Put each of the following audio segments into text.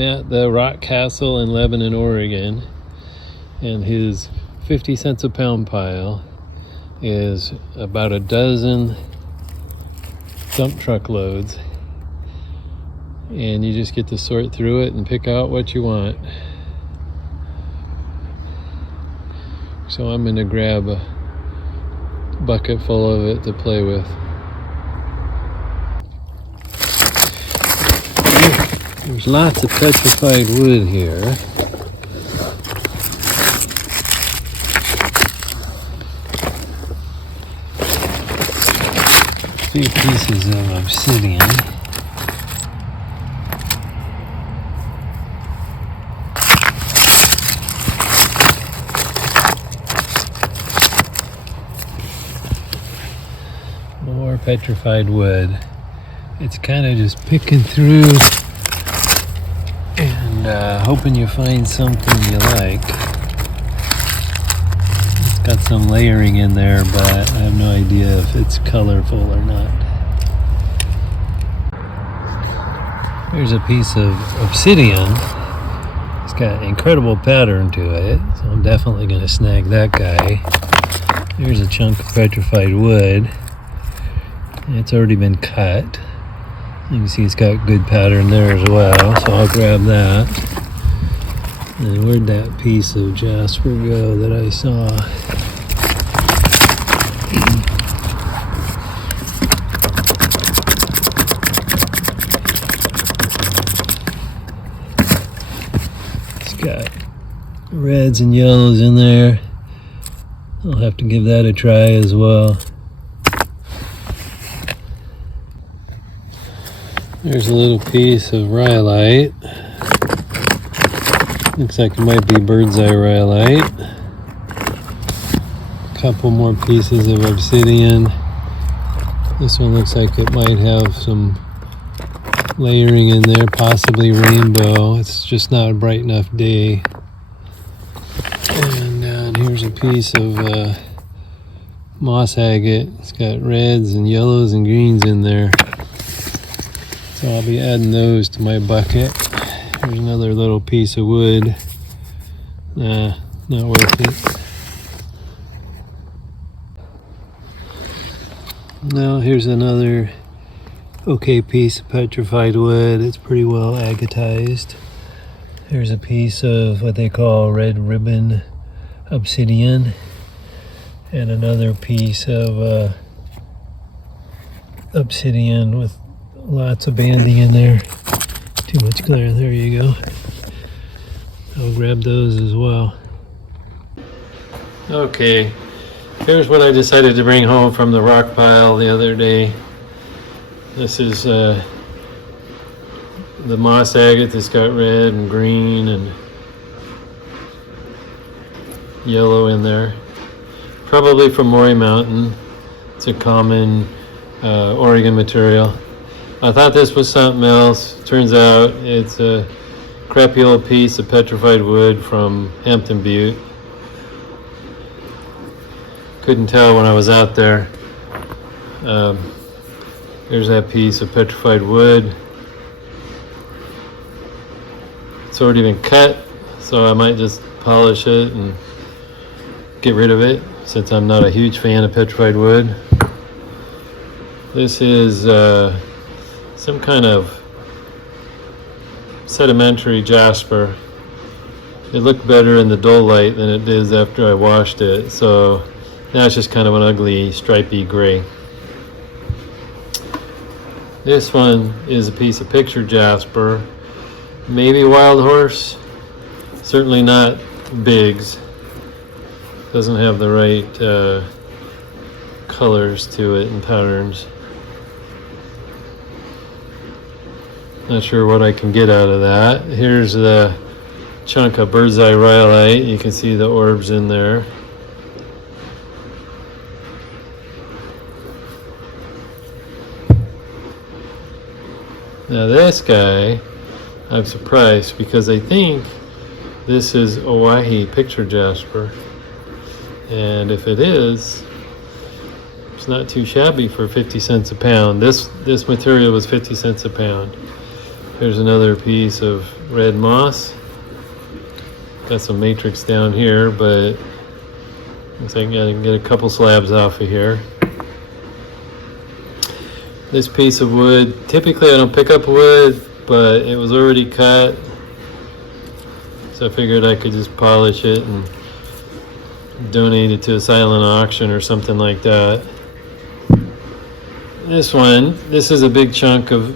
I'm at the Rock Castle in Lebanon, Oregon, and his 50 cents a pound pile is about a dozen dump truck loads, and you just get to sort through it and pick out what you want. So I'm going to grab a bucket full of it to play with. There's lots of petrified wood here. A few pieces of obsidian. More petrified wood. It's kind of just picking through and hoping you find something you like. It's got some layering in there, but I have no idea if it's colorful or not. Here's a piece of obsidian. It's got incredible pattern to it, so I'm definitely going to snag that guy. Here's a chunk of petrified wood. It's already been cut. You can see it's got good pattern there as well, so I'll grab that. And where'd that piece of jasper go that I saw? It's got reds and yellows in there. I'll have to give that a try as well. There's a little piece of rhyolite. Looks like it might be bird's eye rhyolite. A couple more pieces of obsidian. This one looks like it might have some layering in there, possibly rainbow. It's just not a bright enough day. And here's a piece of moss agate. It's got reds and yellows and greens in there. So I'll be adding those to my bucket. Here's another little piece of wood. Nah, not worth it. Now here's another okay piece of petrified wood. It's pretty well agatized. Here's a piece of what they call red ribbon obsidian. And another piece of obsidian with lots of banding in there. Too much glare. There you go. I'll grab those as well. Okay, here's what I decided to bring home from the rock pile the other day. This is the moss agate that's got red and green and yellow in there. Probably from Maury Mountain. It's a common Oregon material. I thought this was something else. Turns out it's a crappy old piece of petrified wood from Hampton Butte. Couldn't tell when I was out there. There's that piece of petrified wood. It's already been cut, so I might just polish it and get rid of it, since I'm not a huge fan of petrified wood. This is some kind of sedimentary jasper. It looked better in the dull light than it did after I washed it, so now it's just kind of an ugly stripy gray. This one is a piece of picture jasper, maybe wild horse, certainly not Biggs. Doesn't have the right colors to it and patterns. Not sure what I can get out of that. Here's the chunk of bird's eye rhyolite. You can see the orbs in there. Now this guy, I'm surprised because I think this is Oahe picture jasper. And if it is, it's not too shabby for 50 cents a pound. This material was 50 cents a pound. Here's another piece of red moss. Got some matrix down here, but looks like I can get a couple slabs off of here. This piece of wood, typically I don't pick up wood, but it was already cut, so I figured I could just polish it and donate it to a silent auction or something like that. This one, this is a big chunk of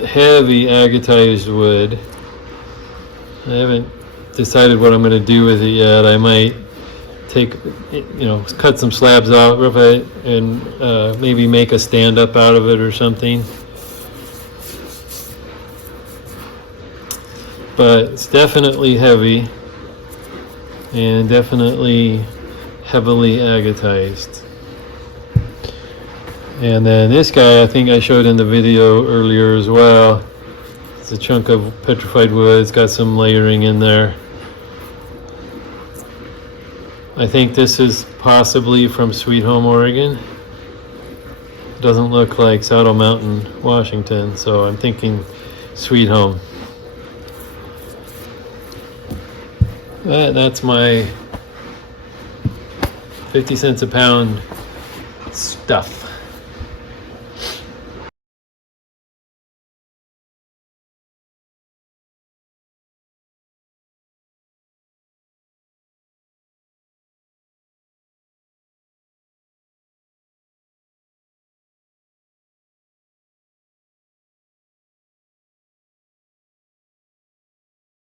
heavy agatized wood. I haven't decided what I'm going to do with it yet. I might take, cut some slabs out of it and maybe make a stand up out of it or something. But it's definitely heavy and definitely heavily agatized. And then this guy, I think I showed in the video earlier as well. It's a chunk of petrified wood. It's got some layering in there. I think this is possibly from Sweet Home, Oregon. It doesn't look like Saddle Mountain, Washington, so I'm thinking Sweet Home. That's my 50 cents a pound stuff.